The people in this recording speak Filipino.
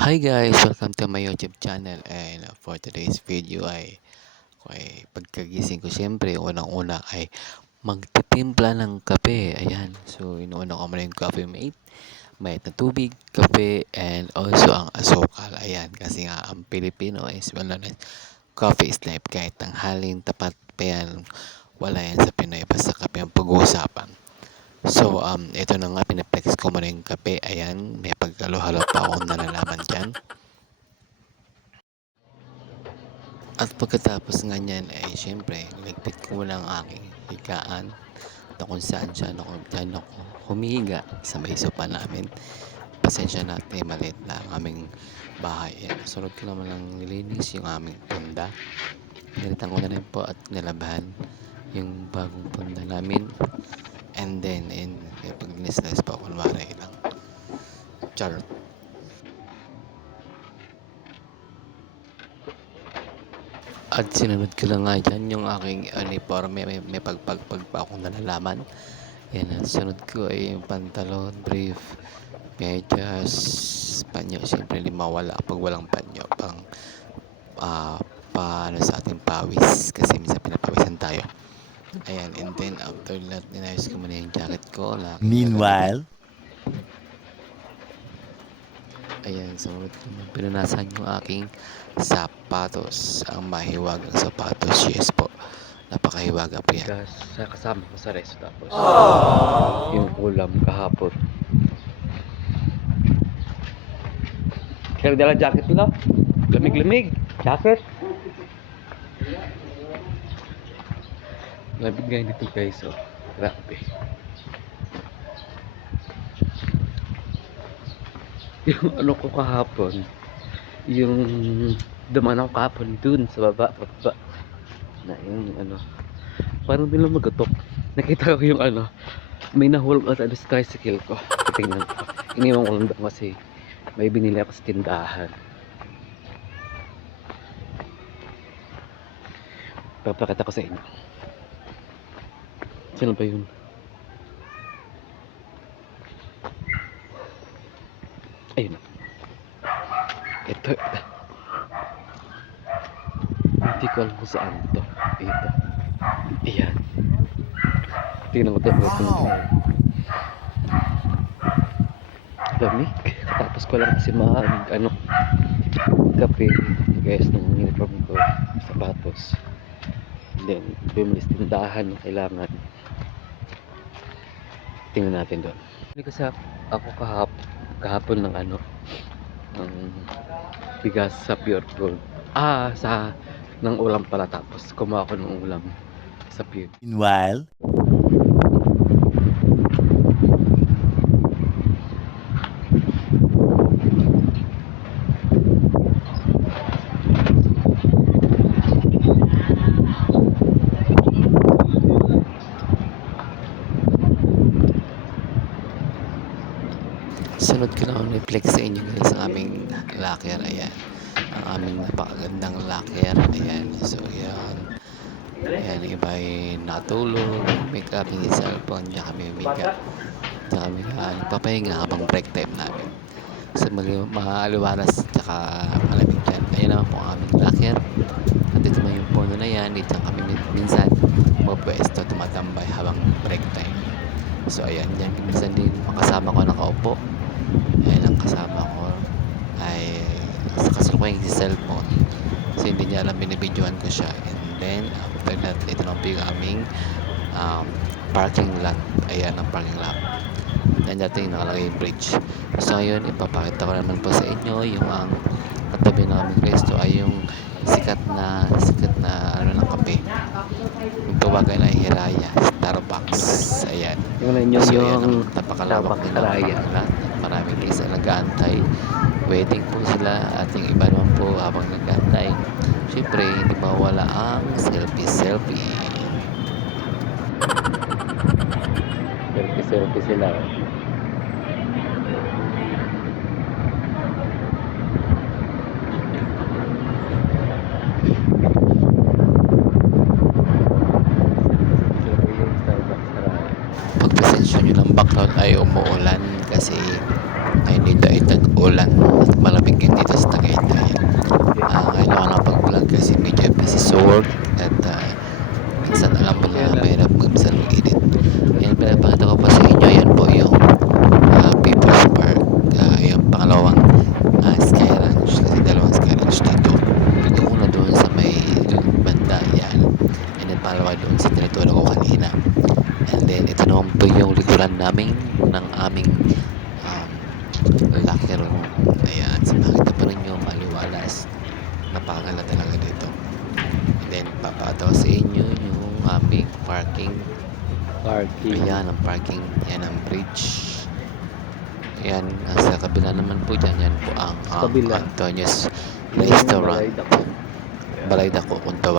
Hi guys! Welcome to my YouTube channel and for today's video ay pagkagising ko siyempre unang-una ay magtitimpla ng kape. Ayan, so inuuna ko muna yung coffee mate, mainit na tubig, kape, and also ang asukal. Ayan, kasi nga ang Pilipino is well known as coffee is life. Kahit tanghaling tapat pa yan, wala yan sa Pinoy, basta kape ang pag-uusapan. So, ito na nga, pinaplex ko muna yung kape. Ayan, may pagkalo-halo pa akong nalalaman dyan. At pagkatapos nga niyan ay siyempre ligpit ko muna ang aking higaan na kung saan dyan ako humihiga sa may sopa namin. Pasensya na at maliit na ang aming bahay. Sunod ko naman lang nilinis yung aming punda. Nilitan ko na rin po at nilabahan yung bagong punda namin. And then, paglinis-lis pa kunwari lang. Charot. At sinunod ko lang nga dyan yung aking uniforme. May pagpagpag pa akong nalalaman. Yan, at sunod ko ay yung pantalon, brief, medyas, panyo. Siyempre, hindi mawala pag walang panyo. Paano sa ating pawis. Kasi minsan pinapawisan tayo. Ayan, and then after that, inayos ko muna yung jacket ko. Meanwhile, ayan, sumunod ko na pinunasan yung aking sapatos. Ang mahiwagang sapatos, yes po. Napakahiwaga po yan. Kasama ko sa resto tapos yung ulam kahapon. Kaya dala jacket nila. Lamig-lamig. Jacket. Lamig nga dito guys. Oh. Grabe. Yung ano ko kahapon, yung dumaan ako kahapon dun sa baba na yung ano, parang din lang magatok. Nakita ko yung ano, may nahulog at ano sa tricycle ko. Tingnan ko. Iniwan ko lang doon kasi may binili ako sa tindahan. Papakita ko sa inyo. Sino ba yun? Ayun. Ito. Hindi ko alam kung saan to. Ito. Ayan. Tingnan ko ito. Lamig. Tapos ko lang kasi kape. Guys, ng uniform ko. Sapatos. And then, bumili sa tindahan na kailangan. Tingnan natin doon. Hindi kasi ako kahapon ng ng bigas sa Pure Gold. Ng ulam pala, tapos kumuha ko ng ulam sa Pure. meanwhile, Sunod ko lang reflex sa inyo guys ang aming locker. Ayan, ang aming napakagandang locker. Ayan, so yan. Ayan, iba ay natulog, may kaming cellphone, diyan kami umiga. Diyan kami nagpapahinga habang break time namin. So maaliwalas tsaka malamig dyan. Ayan naman po ang aming locker. At dito naman yung puno na yan. Dito kami minsan pwesto tumatambay habang break time. So ayan, dyan minsan din makasama ko nakaupo. Ayan, ang kasama ko ay sa kasalukuyang si cellphone. So hindi niya alam, binibidyohan ko siya. And then after that, ito na po yung aming parking lot. Ayan ang parking lot. Yan dati yung nakalagay yung bridge. So ngayon, ipapakita ko naman po sa inyo yung ang katabi ng aming resto ay yung sikat na ng kape. Yung tawagan ay Hiraya Starbucks. Ayan. So yan ang napakalawak din ng pangalan. Maraming isa nag-aantay. Waiting po sila at yung iba naman po habang nag-aantay. Siyempre, hindi mawala ang selfie. Selfie sila. Pagpasensya nyo ng background ay umuulan kasi ay dito ay tag-ulan at malamig yung brand namin ng aming um, locker room. Ayan, so makita pa rin nyo maliwalas, napakaganda talaga dito. And then papataw sa inyo yung aming parking. Ayan ang parking, yan ang bridge. Ayan, sa kabila naman po dyan, yan po ang Sa kabila. Antonio's Restaurant. Balay Dako kung tawag.